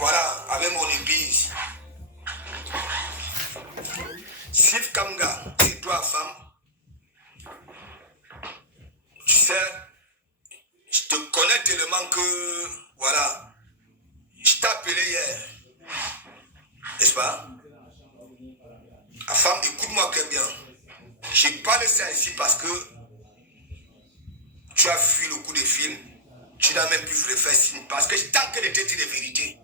voilà, avec mon église. Sif Kamga, et toi, femme, tu sais, je te connais tellement que, voilà, je t'ai appelé hier, n'est-ce pas? La femme, écoute-moi très bien. Je parle ça ici parce que tu as fui le coup de film, tu n'as même plus voulu faire signe, parce que tant qu'elle était dit les vérités.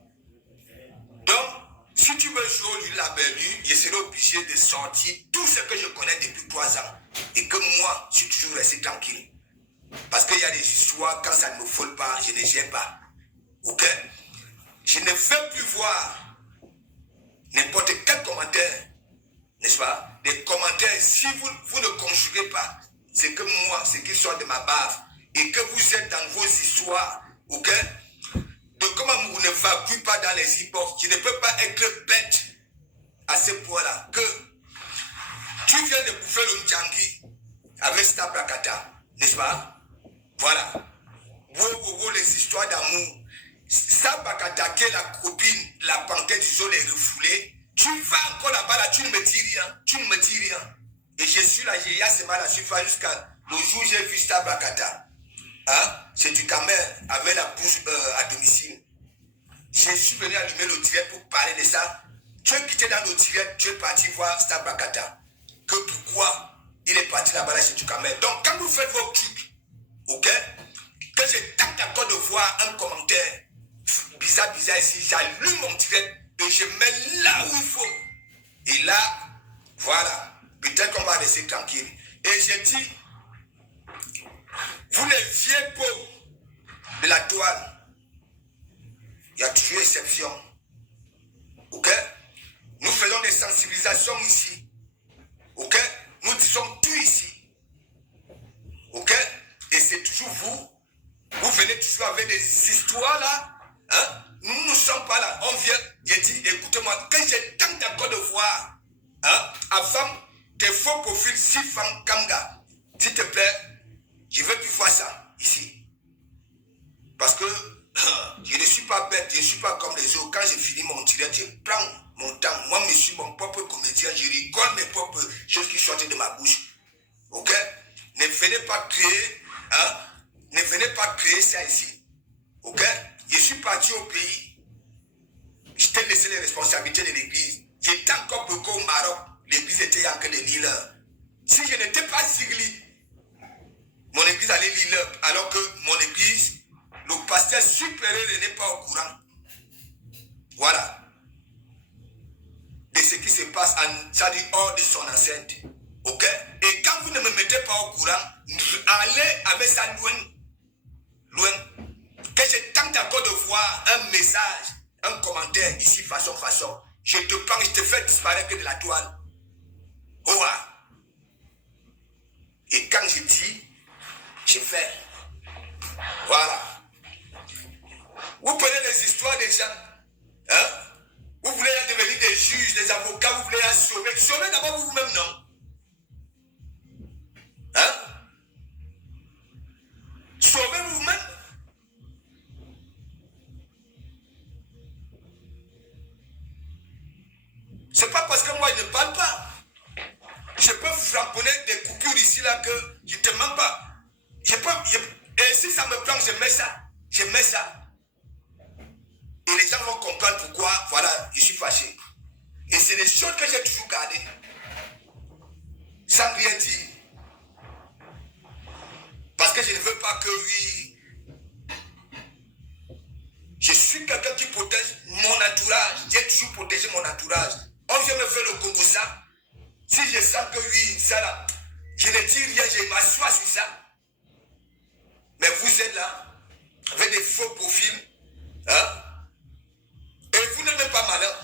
Donc, si tu veux jouer au lieu de la belle nuit, je serai obligé de sortir tout ce que je connais depuis 3 ans. Et que moi, je suis toujours resté tranquille. Parce qu'il y a des histoires, quand ça ne me folle pas, je ne gère pas. Ok? Je ne veux plus voir n'importe quel commentaire, n'est-ce pas? Des commentaires, si vous ne conjuguez pas, c'est que moi, c'est qui sort de ma bave, et que vous êtes dans vos histoires, ok? De comment vous ne vacuez pas dans les hip-hop, je ne peux pas être bête à ce point-là, que tu viens de bouffer le Ndjangi avec Star Brakata, n'est-ce pas? Voilà. Les histoires d'amour. Star Brakata, qui est la copine, la panthère du jaune est refoulée, tu vas encore là-bas, là, tu ne me dis rien, tu ne me dis rien. Et je suis là, j'ai mal à suivre jusqu'à le jour où j'ai vu Star Brakata. Hein? C'est du camère avec la bouche à domicile. Je suis venu allumer le direct pour parler de ça. Tu es quitté dans le direct, tu es parti voir Star Brakata. Que pourquoi il est parti là-bas là chez du camère. Donc quand vous faites vos trucs, ok, que j'ai tant d'accord de voir un commentaire bizarre ici, j'allume mon direct et je mets là où il faut. Et là, voilà, peut-être qu'on va rester tranquille. Et j'ai dit, vous les vieux pauvres de la toile, il y a toujours exception. Ok? Nous faisons des sensibilisations ici. Ok? Nous disons tout ici. Ok? Et c'est toujours vous. Vous venez toujours avec des histoires là. Hein? Nous ne sommes pas là. On vient, j'ai dit, écoutez-moi, que j'ai tant d'accord de voir. Hein? Avant, tes faux profils, si femme Kamga, s'il te plaît, je veux plus voir ça ici. Parce que je ne suis pas bête, je ne suis pas comme les autres. Quand j'ai fini mon direct, je prends mon temps. Moi, je suis mon propre comédien, je rigole mes propres choses qui sortent de ma bouche. Ok? Ne venez pas créer, hein? Ne venez pas créer ça ici. Ok? Je suis parti au pays. Je t'ai laissé les responsabilités de l'église. J'étais encore beaucoup au Maroc. L'église était en train de lire. Si je n'étais pas Zigli, mon église allait lire alors que mon église, le pasteur supérieur n'est pas au courant. Voilà. De ce qui se passe ça dit hors de son enceinte. Ok? Et quand vous ne me mettez pas au courant, allez avec ça loin. Loin. Que j'ai tant d'accord de voir un message, un commentaire ici, façon. Je te prends, je te fais disparaître de la toile. Oh, ah. Et quand je dis, je fais. Voilà. Vous prenez les histoires des gens. Hein? Vous voulez devenir des juges, des avocats, vous voulez sauver. Sauvez d'abord vous-même, non? Hein? Sauvez vous-même. C'est pas parce que moi je ne parle pas. Je peux framponner des coupures ici là que je ne te mens pas. Et si ça me prend, je mets ça. Je mets ça. Et les gens vont comprendre pourquoi, voilà, je suis fâché. Et c'est des choses que j'ai toujours gardées. Sans rien dire. Parce que je ne veux pas que lui... Je suis quelqu'un qui protège mon entourage. J'ai toujours protégé mon entourage. On vient me faire le Congo ça. Si je sens que oui, ça là, je ne dis rien, je m'assois sur ça. Mais vous êtes là, avec des faux profils. Hein? Et vous n'êtes même pas malin.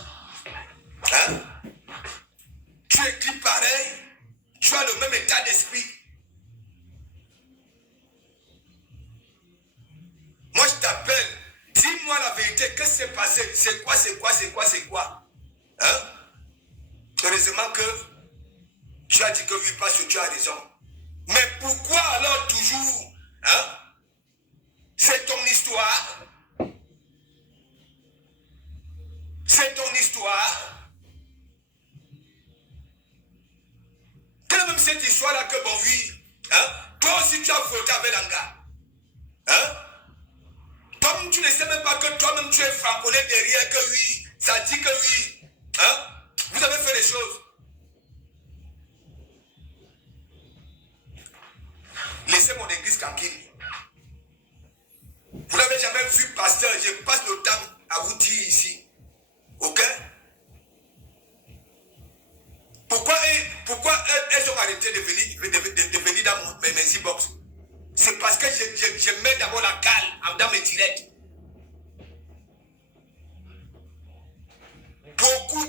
Hein? Tu écris pareil. Tu as le même état d'esprit. Moi, je t'appelle. Dis-moi la vérité. Qu'est-ce qui s'est passé? C'est quoi? Hein? Heureusement que tu as dit que oui, parce que tu as raison. Mais pourquoi alors toujours? Hein? C'est ton histoire. cette histoire-là que, bon, oui, hein, toi aussi tu as voté avec l'anga. Hein? Toi-même, tu ne sais même pas que toi-même tu es frapponné derrière, que oui, ça dit que oui. Hein? Vous avez fait des choses. Laissez mon église tranquille. Vous n'avez jamais vu, pasteur, je passe le temps à vous dire ici. Ok? Pourquoi elles ont arrêté de venir dans mes e-box? C'est parce que je mets d'abord la cale dans mes directs. Beaucoup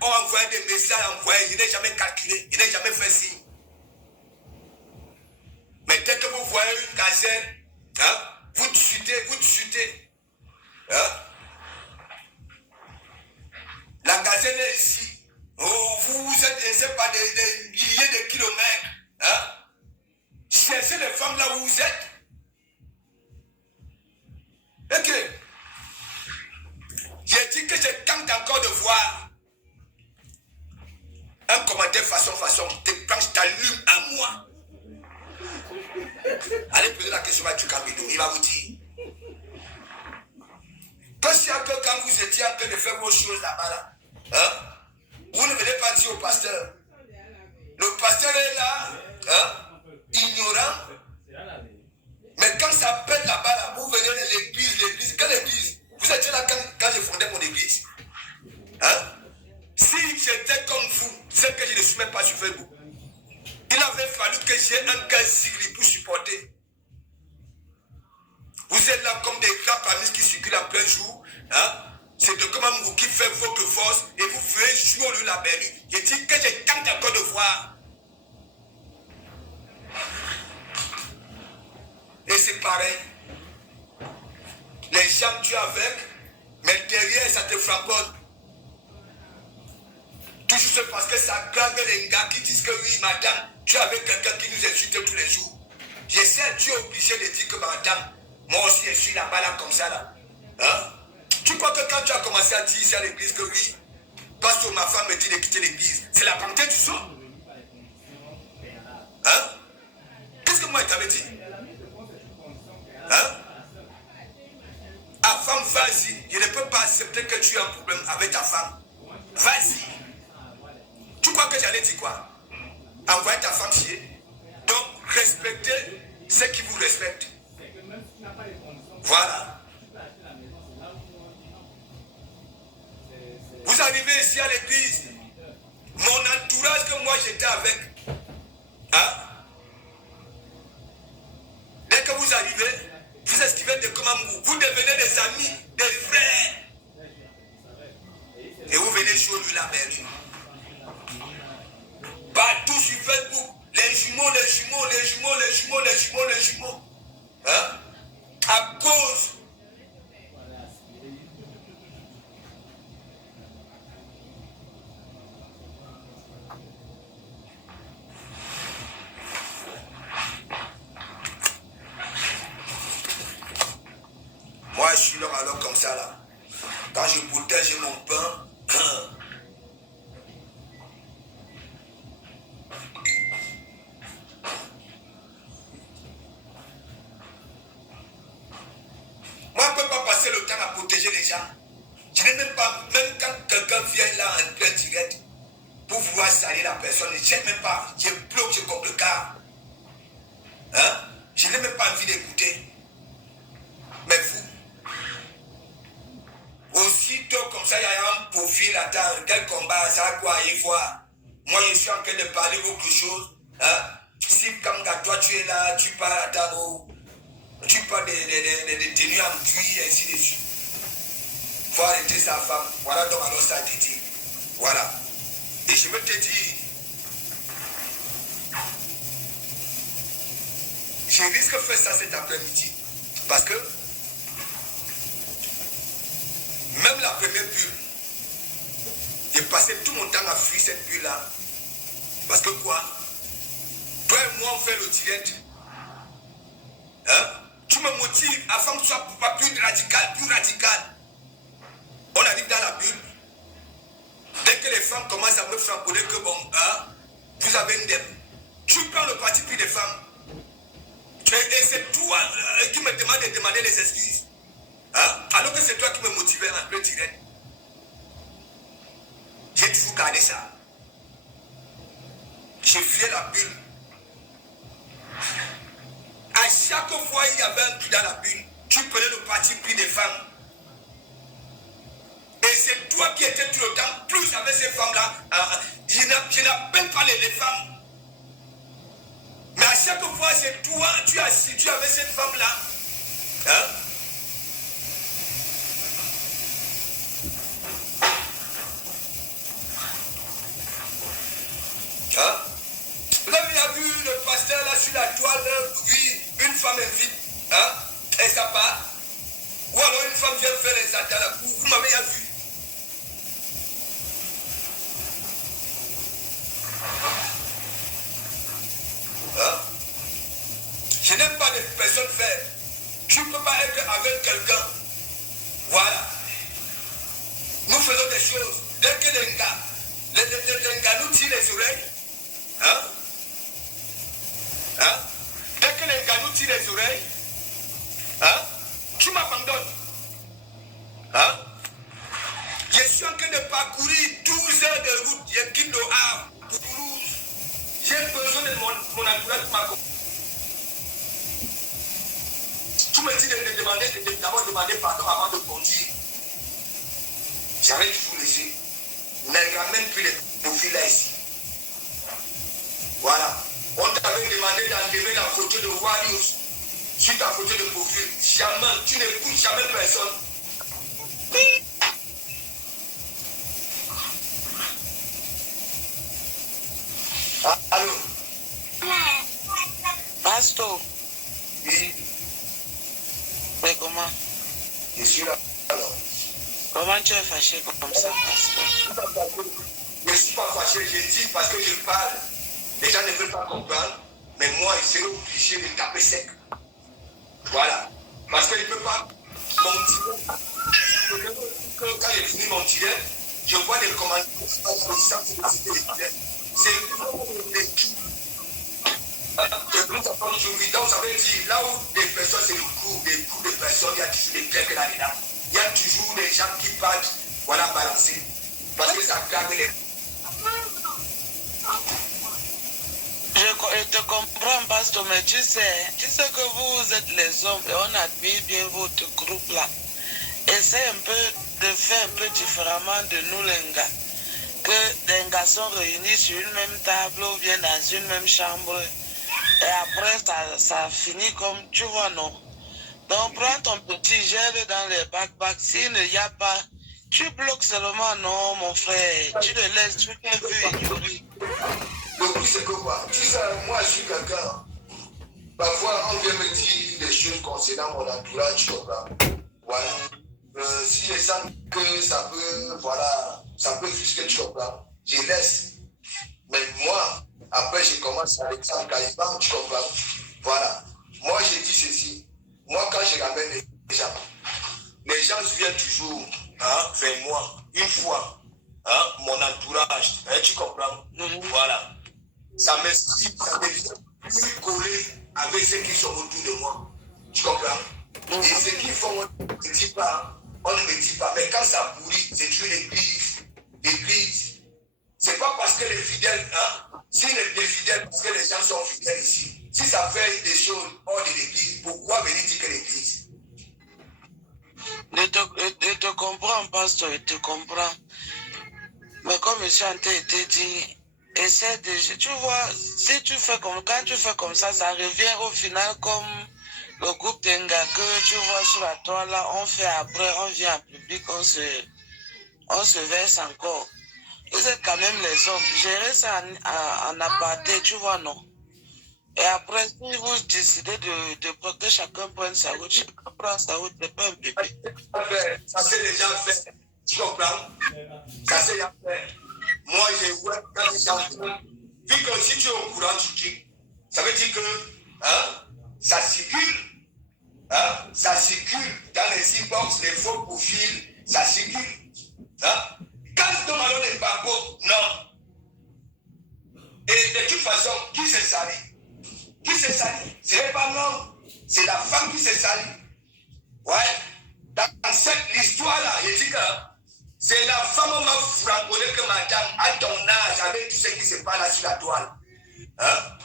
ont envoyé des messages, je n'ai jamais calculé, je n'ai jamais fait signe. Mais dès que vous voyez une gazelle, hein, vous chutez. Hein? La gazelle est ici. Oh, vous êtes laissés par des milliers de kilomètres. Hein? Cherchez les femmes là où vous êtes. Ok. J'ai dit que je tente encore de voir un commentaire façon, quand je t'allume à moi. Allez poser la question à Tukamino, il va vous dire. Que si un peu quand vous étiez en train de faire vos choses là-bas, là, hein, vous ne venez pas dire au pasteur. Le pasteur est là, hein, ignorant. Mais quand ça pète là-bas, là, vous venez de l'église. Quelle église? Vous étiez là quand je fondais mon église. Hein? Si j'étais comme vous, c'est que je ne suis même pas sur Facebook. Il avait fallu que j'ai un gars sigli pour supporter. Vous êtes là comme des rapamis qui circulent en plein jour. Hein? C'est de Komamou qui fait votre force et vous ferez jouer le label. Je dis que je tente encore de voir. Et c'est pareil. Les gens tuent avec, mais derrière ça te frapponne. Toujours c'est parce que ça claque les gars qui disent que oui, madame, tu es avec quelqu'un qui nous insulte tous les jours. J'essaie, tu es obligé de dire que madame, moi aussi je suis là-bas, là, comme ça, là. Hein? Tu crois que quand tu as commencé à dire ici à l'église que oui, parce que ma femme me dit de quitter l'église, c'est la bonté du sang? Hein? Qu'est-ce que moi je t'avais dit? Hein? Ah, femme, vas-y. Je ne peux pas accepter que tu aies un problème avec ta femme. Vas-y. Tu crois que j'allais dire quoi? Envoyer ta femme chier. Donc, respectez ceux qui vous respectent. Voilà. Vous arrivez ici à l'église. Mon entourage que moi j'étais avec. Hein? Dès que vous arrivez, vous esquivez de Komamou. Vous devenez des amis, des frères. Et vous venez jouer lui la belle. Partout sur Facebook, les jumeaux. Hein? À cause. Moi, je suis là alors comme ça, là. Quand je protège mon pain, moi, je ne peux pas passer le temps à protéger les gens. Je n'ai même pas, même quand quelqu'un vient là en plein direct pour vouloir salir la personne, je n'aime même pas. Je bloque, je coupe le car. Hein? Je n'ai même pas envie d'écouter. Mais vous, aussitôt comme ça, il y a un profil, attends, quel combat, ça quoi, il voit. Moi, je suis en train de parler autre chose. Hein? Si quand toi tu es là, tu parles, attends, tu parles des tenues en cuir, et ainsi de suite. Il faut arrêter sa femme. Voilà donc alors ça a été dit. Voilà. Et je veux te dire, je risque de faire ça cet après-midi. Parce que même la première bulle, j'ai passé tout mon temps à fuir cette bulle-là. Parce que quoi? Toi et moi, on fait le direct. Hein? Tu me motives afin que tu sois pas plus radical. On arrive dans la bulle. Dès que les femmes commencent à me frapponner que bon, hein, vous avez une dème. Tu prends le parti pris des femmes. Et c'est toi qui me demande de demander les excuses. Hein? Alors que c'est toi qui me motivais un peu direct. J'ai toujours gardé ça. J'ai fui la bulle. À chaque fois, il y avait un cul dans la bulle. Tu prenais le parti pris des femmes. Et c'est toi qui étais tout le temps plus avec ces femmes-là. Je n'appelle pas les femmes. Mais à chaque fois, c'est toi, tu es avec cette femme-là. Hein? Hein? Vous avez bien vu le pasteur là sur la toile, oui, une femme invite, hein? Et ça part. Ou alors une femme vient faire les attentes là. Vous m'avez bien vu. Hein? Je n'aime pas les personnes faire. Tu ne peux pas être avec quelqu'un. Voilà. Nous faisons des choses. Dès que les gars nous tirent les oreilles, hein? Hein? Dès que les gars nous tirent les oreilles, hein? Tu m'abandonnes. Hein? Je suis en train de parcourir 12 heures de route. Je quitte le Havre pour Toulouse. J'ai besoin de mon entourage pour m'accompagner. Tu me dis d'abord demander pardon avant de conduire. J'avais toujours laissé. Ne ramène plus les profils là ici. Voilà. On t'avait demandé d'enlever la photo de Warius sur ta photo de profil. Jamais, tu n'écoutes jamais personne. Ah, allô? Pastor. Oui. Mais comment? Je suis là. Alors. Comment tu es fâché comme ça, pasteur? Je ne suis pas fâché, je dis parce que je parle. Les gens ne veulent pas comprendre, mais moi, je serai obligé de taper sec. Voilà. Parce qu'il ne peut pas mentir. Quand j'ai fini mon tiré, je vois des commentaires. C'est des tout. Donc, ça veut dire, là où des personnes, c'est le coup, des coups de personnes, il y a toujours des claques là-dedans. Il y a toujours des gens qui partent, voilà, balancer. Parce que ça garde les. Je te comprends, pasteur, mais tu sais que vous êtes les hommes et on admire bien votre groupe là. Essaye un peu de faire un peu différemment de nous les gars. Que des garçons réunis sur une même table ou bien dans une même chambre. Et après, ça finit comme, tu vois, non. Donc, prends ton petit gel dans les backpacks. S'il n'y a pas, tu bloques seulement, non, mon frère. Tu le laisses, tu t'es vu ignorer. Le plus, c'est que quoi? Tu sais, moi, je suis quelqu'un. Parfois, on vient me dire des choses concernant mon entourage, tu comprends? Voilà. Si je sens que ça peut, voilà, ça peut frustrer, tu comprends? Je laisse. Mais moi, après, je commence avec ça en Caïman, tu comprends? Voilà. Moi, je dis ceci. Moi, quand je ramène les gens viennent toujours vers moi. Une fois, mon entourage, tu comprends? Voilà. Ça m'inspire, ça devient plus collé avec ceux qui sont autour de moi. Tu comprends? Et ceux qui font, on ne me dit pas. Mais quand ça pourrit, c'est toujours l'église. L'église. C'est pas parce que les fidèles, si les fidèles, parce que les gens sont fidèles ici. Si ça fait des choses hors de l'église, pourquoi venir dire que l'église? Je te comprends, pasteur, je te comprends. Mais comme M. Ante était dit, essaie de... Tu vois, si tu fais comme... Quand tu fais comme ça revient au final comme le groupe Tenga que tu vois sur la toile là, on fait après, on vient en public, on se verse encore. Vous êtes quand même les hommes. Gérez ça en aparté, tu vois, non? Et après, si vous décidez que chacun prenne sa route, chacun prend sa route, c'est pas un bébé. Ça s'est déjà fait. Tu comprends? Ça s'est déjà fait. Moi, j'ai ouais, quand j'ai vu que si tu es au courant du truc, ça veut dire que ça circule. Ça circule dans les inbox, les faux profils, ça circule. Quand ton malheur n'est pas beau, non. Et de toute façon, qui c'est ça? femme qui s'est salie. Ouais. Dans cette histoire-là, je dis que c'est la femme m'a frappé que madame, à ton âge, avec tout ce qui se passe là sur la toile. Hein?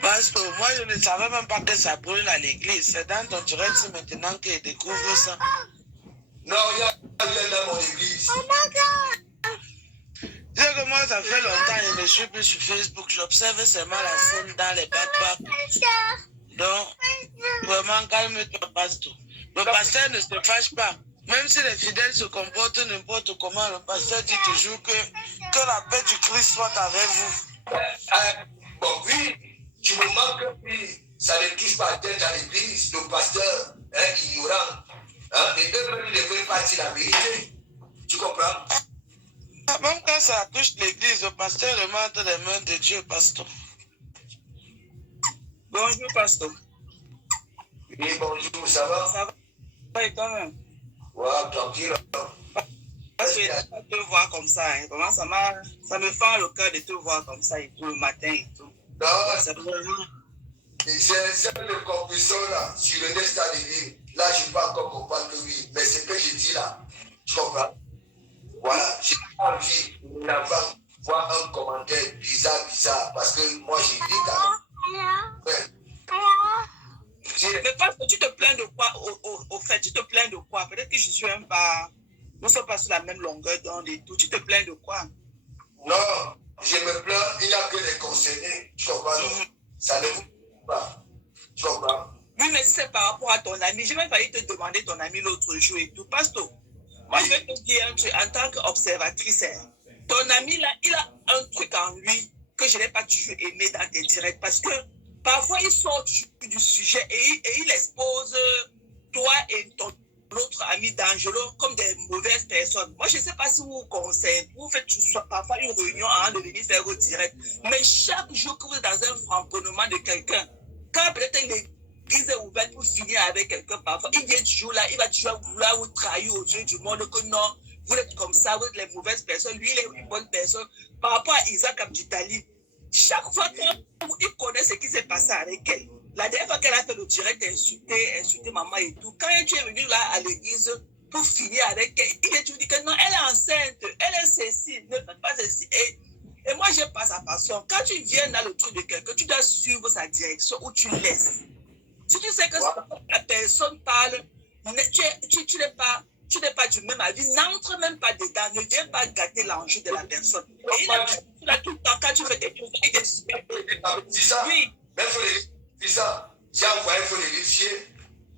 Parce que moi, je ne savais même pas que ça brûle à l'église. C'est dans ton direct maintenant que je découvre ça. Non, il y a rien dans mon église. C'est que moi, ça fait longtemps que je ne suis plus sur Facebook. J'observe seulement la scène dans les backpacks. Donc, vraiment, calme-toi, pasteur. Le pasteur ne se fâche pas. Même si les fidèles se comportent n'importe comment, le pasteur dit toujours que la paix du Christ soit avec vous. Bon, oui, du moment que ça ne touche pas à tête dans l'église, le pasteur est ignorant. Hein, et eux-mêmes, ils ne veulent pas dire la vérité. Tu comprends? Même quand ça touche l'église, le pasteur remonte les mains de Dieu, pasteur. Bonjour, pasteur. Oui, bonjour, ça va? Ça va et toi-même? Ouais, tranquille. Parce que je te voir comme ça, hein. Vraiment, ça me fend le cœur de te voir comme ça et tout, le matin et tout. Non, c'est vraiment... j'ai le compulsion là, sur le destin de vie. Là, je ne peux pas encore comprendre que oui. Mais ce que je dis là, tu comprends? Voilà, j'ai pas envie d'avoir voir un commentaire bizarre, parce que moi, j'ai dit quand même. Ouais. Mais parce que tu te plains de quoi au fait, tu te plains de quoi? Peut-être que je suis même pas... Nous ne sommes pas sur la même longueur d'onde et tout. Tu te plains de quoi? Non, je me plains, il n'y a que les concernés. Tu comprends? Ça ne vous plaît pas. Tu comprends? Oui, mais c'est par rapport à ton ami. J'ai même failli te demander ton ami l'autre jour et tout. Pasteur, moi, je vais te dire un truc en tant qu'observatrice. Ton ami, là, il a un truc en lui que je n'ai pas toujours aimé dans tes directs. Parce que parfois, il sort du sujet et il expose toi et ton autre ami dangereux comme des mauvaises personnes. Moi, je ne sais pas si vous conseillez, vous faites parfois une réunion avant de venir faire au direct. Mais chaque jour que vous êtes dans un framponnement de quelqu'un, quand peut-être l'église est ouverte pour finir avec quelqu'un, parfois, il vient toujours là, il va toujours vouloir vous trahir aux yeux du monde que non, vous êtes comme ça, vous êtes les mauvaises personnes, lui, il est une bonne personne. Par rapport à Isaac Abditali, chaque fois qu'il connaît ce qui s'est passé avec elle, la dernière fois qu'elle a fait le direct, insulter maman et tout, quand tu es venu là à l'église pour finir avec elle, il est toujours dit que non, elle est enceinte, elle est ceci, ne faites pas ceci. Et moi, je passe à passion. Quand tu viens dans le truc de quelqu'un, tu dois suivre sa direction ou tu laisses. Si tu sais que la personne parle, tu n'es pas du même avis, n'entre même pas dedans, ne viens pas gâter l'enjeu de la personne. Et il a tout le temps, quand tu fais des choses, il est super. C'est ça? Oui. Mais il faut les dire ça. J'ai envoyé, il faut les dire.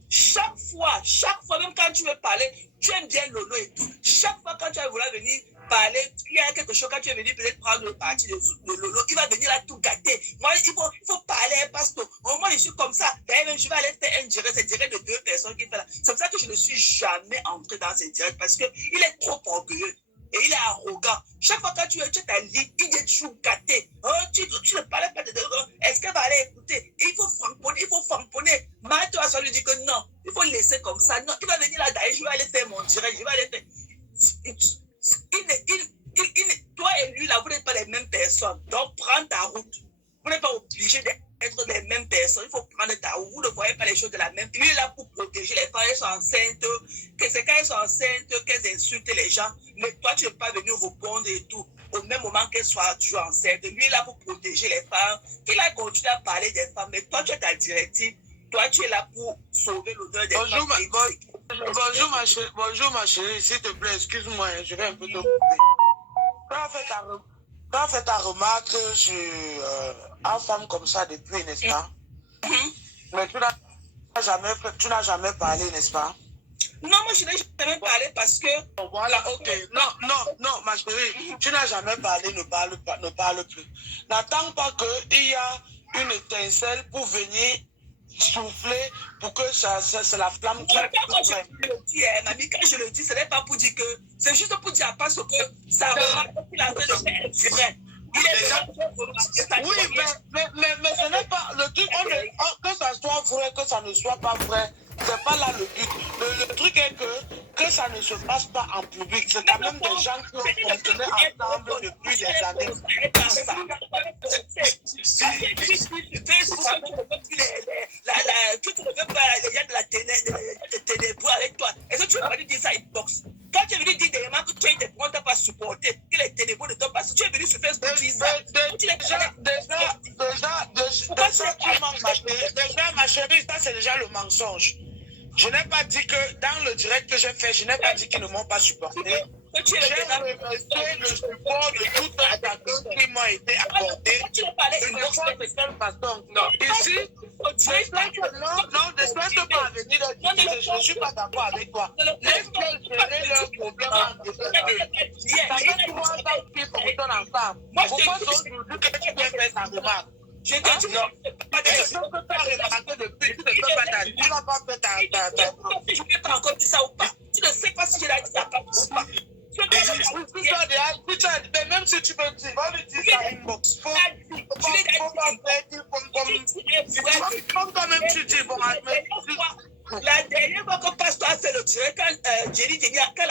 Chaque fois, même quand tu veux parler, tu aimes bien Lolo et tout. Chaque fois quand tu vas vouloir venir parler, il y a quelque chose, quand tu es venu peut-être prendre le parti de Lolo, il va venir là tout gâter. Moi, il faut parler, parce que moi, je suis comme ça. D'ailleurs, je vais aller faire un direct, c'est direct de 2 personnes qui font là. C'est pour ça que je ne suis jamais entré dans ces directs, parce qu'il est trop orgueilleux. Et il est arrogant. Chaque fois que tu as ta ligne, il est toujours gâté. Oh, tu ne parlais pas de est-ce qu'elle va aller écouter? Il faut famponner. Mato a lui dit que non, il faut laisser comme ça. Non, il va venir là, d'ailleurs, je vais aller faire mon direct, je vais aller faire. Toi et lui, là, vous n'êtes pas les mêmes personnes. Donc, prends ta route. Vous n'êtes pas obligé d'être les mêmes personnes. Il faut prendre ta route. Vous ne voyez pas les choses de la même. Lui est là pour protéger les femmes. Elles sont enceintes. Que c'est quand elles sont enceintes qu'elles insultent les gens. Mais toi, tu n'es pas venu répondre et tout. Au même moment qu'elles soient toujours enceintes. Lui est là pour protéger les femmes. Il a continué à parler des femmes. Mais toi, tu as ta directive. Toi, tu es là pour sauver l'honneur des femmes. Bonjour, ma chérie. S'il te plaît, excuse-moi. Je vais un peu te couper. Quand fait ta remarque sur une femme comme ça depuis, n'est-ce pas? Mais tu n'as jamais parlé, n'est-ce pas? Non, moi je n'ai jamais parlé parce que... Voilà, ok. Non, ma chérie, tu n'as jamais parlé, ne parle plus. N'attends pas qu'il y a une étincelle pour venir souffler pour que c'est la flamme qui... Quand je le dis, mamie, quand je le dis, ce n'est pas pour dire que... C'est juste pour dire parce que ça remarque qu'il a fait le fait est vrai. Oui, mais ce n'est pas le truc, que ça soit vrai, que ça ne soit pas vrai, c'est pas là le but. Le truc est que que ça ne se passe pas en public. C'est quand même des gens qui ont fonctionné ensemble depuis des années. Tu ne veux pas les gens de la ténèbre avec toi. Est-ce que tu vas dire ça inbox? Quand tu es venu dire des remarques que tu ne t'as pas supporté, que les ténébreux ne t'ont pas supporté, tu es venu sur Facebook dire ça. Déjà, ma chérie, ça c'est déjà le mensonge. Je n'ai pas dit que dans le direct que j'ai fait, je n'ai pas dit qu'ils ne m'ont pas supporté. J'ai remercié le support de tout un chacun qui m'a été apporté. Une fois de telle façon. Ici, ne souhaite pas venir je ne suis pas d'accord avec toi. Laisse-les gérer leurs problèmes en dessous d'eux. Ça fait 3 ans qu'ils fonctionnent ensemble. Pourquoi aujourd'hui que tu peux faire sa remarque? Je te dis non. Je ne peux pas remarquer depuis, tu ne peux pas t'agir. Tu n'as pas fait ta... Je ne peux pas encore dire ça ou pas. Tu ne sais pas si je l'ai dit ça ou pas. Même si tu peux dire, va lui dire ça inbox. Faut pas faire comme toi-même tu dis, bon, la dernière fois que Pasteur a fait le direct, quand Jenny, quand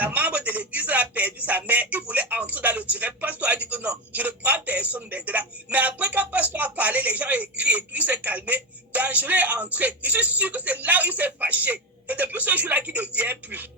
la membre de l'église a perdu sa mère, il voulait entrer dans le direct. Pasteur a dit que non, je ne prends personne maintenant. Mais après, quand Pasteur a parlé, les gens ont écrit et puis il s'est calmé. Dangereux est entré. Je suis sûr que c'est là où il s'est fâché. Et depuis ce jour-là, qu'il ne vient plus.